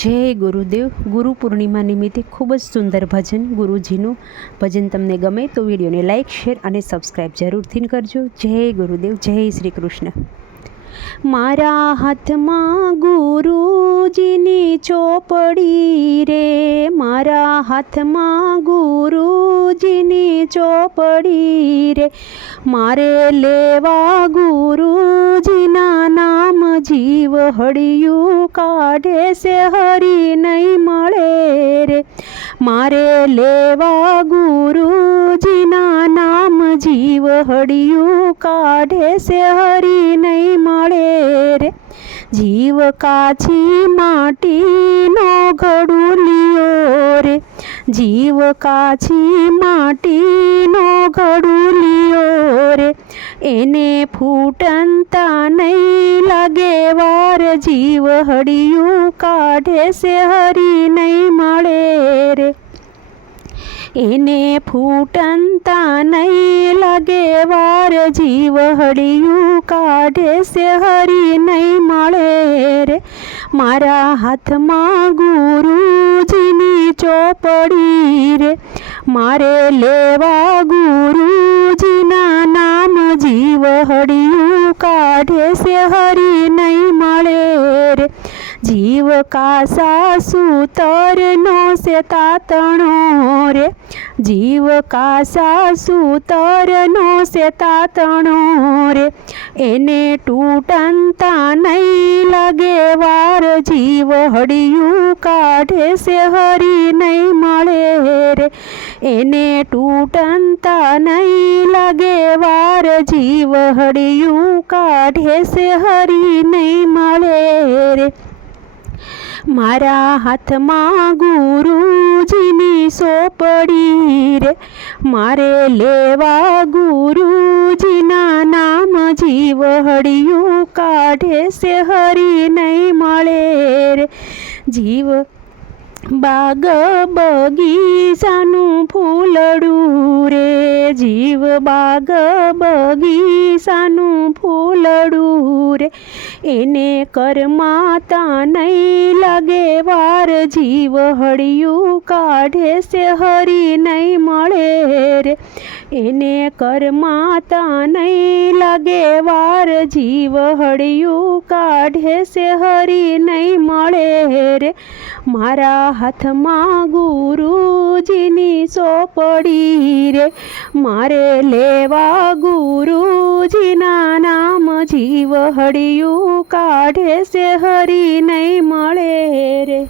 જય ગુરુદેવ. ગુરુ પૂર્ણિમા નિમિત્તે ખૂબ જ સુંદર ભજન ગુરુજીનું. ભજન તમને ગમે તો વિડીયોને લાઇક શેર અને સબસ્ક્રાઈબ જરૂરથી કરજો. જય ગુરુદેવ, જય શ્રી કૃષ્ણ. મારા હાથમાં ગુરુજીની ચોપડી રે. મારા હાથમાં ગુરુજીની ચોપડી રે. મારે લેવા ગુરુજીના નામ જીવ હળિયું કાઢે છે, હરી નહીં મળે રે. મારે લેવા ગુરુજીના નામ જીવ હડિયું કાઢે છે હરી નહીં મળે રે. જીવ કાચી માટીનો ઘડુલિયો રે. જીવ કાચી માટીનો ઘડું લિયો રે. એને ફૂટનતા નહીં જીવ હળિયું કાઢે છે, હરી નહીં મળે રે. એને ફૂટનતા નહીં લાગે, વાર જીવ હળિયું કાઢે છે, હરી નહીં મળે રે. મારા હાથમાં ગુરુજીની ચોપડી રે. મારે લેવા નામ જીવ હળિયું કાઢે છે હરી નહીં મળે રે. જીવ કાસા સૂતરનો છે તાતણો રે. જીવ કાસા સૂતરનો છે તાતણો રે. એને તૂટંતા નહીં લાગે વાર. જીવ હળિયું કાઢે છે હરી નહીં એને તૂટંતા નહીં લાગે વાર જીવ હળિયું કાઢે છે હરી નહીં મળે રે. મારા હાથમાં ગુરુજીની સોપડી રે. મારે લેવા ગુરુજીના નામ જીવ હડિયું કાઢે છે હરી નહીં મળે રે. જીવ બાગ બગીચાનું ફૂલડું રે, જીવ બાગ બગીચાનું ફૂલડું રે. એને કરમાતા નહીં લાગે વાર, જીવ હળિયું કાઢે છે, હરી નહીં મળે રે. એને કરમાતા નહીં લાગે વાર, જીવ હળિયું કાઢે છે, હરી નહીં મળે રે. મારા હાથમાં ગુરુજીની સોપડી રે. મારે લેવા ગુરુજીના નામ જીવ હડિયું કાઢે છે, હરી નહીં મળે